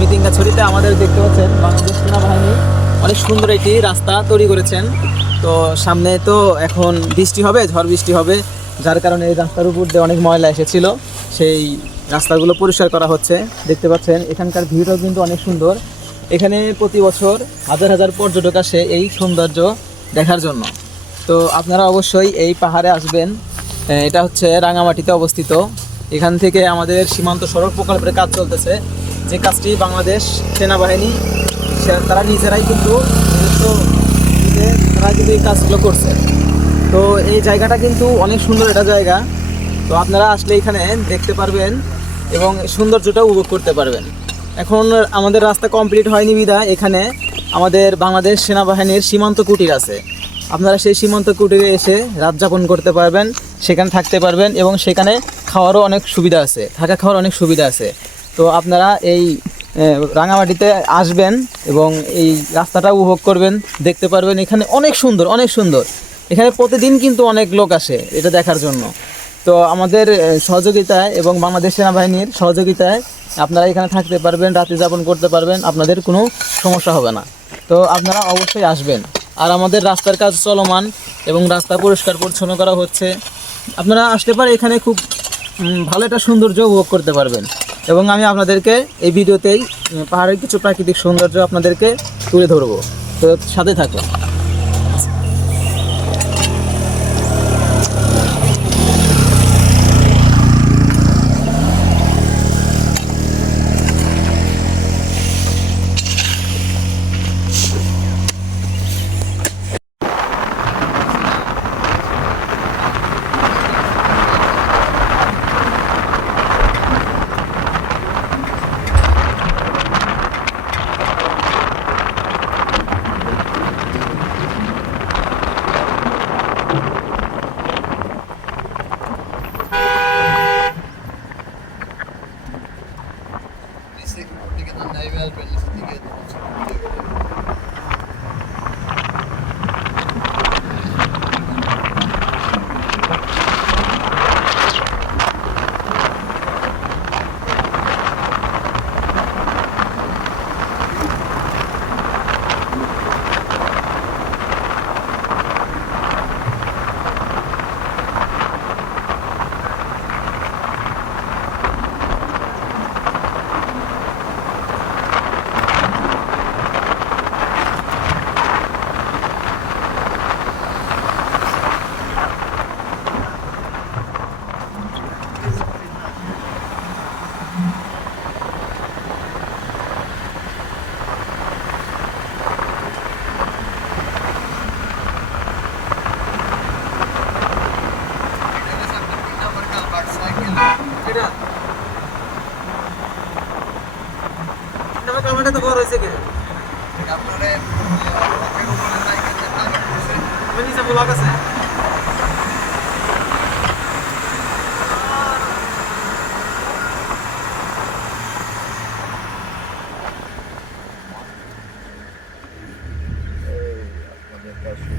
মিতিঙ্গাছড়িতে আমাদের দেখতে পাচ্ছেন বাংলাদেশ সেনাবাহিনী। অনেক সুন্দর একটি রাস্তা তৈরি করেছেন। তো সামনে তো এখন বৃষ্টি হবে, ঝড় বৃষ্টি হবে, যার কারণে এই রাস্তার উপর দিয়ে অনেক ময়লা এসেছিল। সেই রাস্তাগুলো পরিষ্কার করা হচ্ছে, দেখতে পাচ্ছেন, এখানকার ভিউটাও কিন্তু অনেক সুন্দর। এখানে প্রতি বছর হাজার হাজার পর্যটক আসে এই সৌন্দর্য দেখার জন্য। তো আপনারা অবশ্যই এই পাহাড়ে আসবেন। এটা হচ্ছে রাঙামাটিতে অবস্থিত। এখান থেকে আমাদের সীমান্ত সড়ক প্রকল্পের কাজ চলতেছে। যে কাজটি বাংলাদেশ সেনাবাহিনী তারা নিজেরাই কিন্তু তারা কিন্তু এই কাজগুলো করছে। তো এই জায়গাটা কিন্তু অনেক সুন্দর একটা জায়গা। তো আপনারা আসলে এখানে দেখতে পারবেন এবং সৌন্দর্যটা উপভোগ করতে পারবেন। এখন আমাদের রাস্তা কমপ্লিট হয়নি বিদায়। এখানে আমাদের বাংলাদেশ সেনাবাহিনীর সীমান্ত কুটির আছে। আপনারা সেই সীমান্ত কুটিরে এসে রাত যাপন করতে পারবেন, সেখানে থাকতে পারবেন এবং সেখানে খাওয়ারও অনেক সুবিধা আছে। থাকা খাওয়ার অনেক সুবিধা আছে। তো আপনারা এই রাঙামাটিতে আসবেন এবং এই রাস্তাটা উপভোগ করবেন, দেখতে পারবেন এখানে অনেক সুন্দর অনেক সুন্দর। এখানে প্রতিদিন কিন্তু অনেক লোক আসে এটা দেখার জন্য। তো আমাদের সহযোগিতায় এবং বাংলাদেশ সেনাবাহিনীর সহযোগিতায় আপনারা এখানে থাকতে পারবেন, রাতে যাপন করতে পারবেন, আপনাদের কোনো সমস্যা হবে না। তো আপনারা অবশ্যই আসবেন। আর আমাদের রাস্তার কাজ চলমান এবং রাস্তা পরিষ্কার পরিচ্ছন্ন করা হচ্ছে। আপনারা আসতে পারে এখানে খুব ভালো একটা সৌন্দর্য উপভোগ করতে পারবেন। এবং আমি আপনাদেরকে এই ভিডিওতেই পাহাড়ের কিছু প্রাকৃতিক সৌন্দর্য আপনাদেরকে তুলে ধরবো। তো সাথে থাকুন। నైవేద్యం పెళ్ళి তো বড় হয়েছে কে নিচে ব্লক আছে That's true.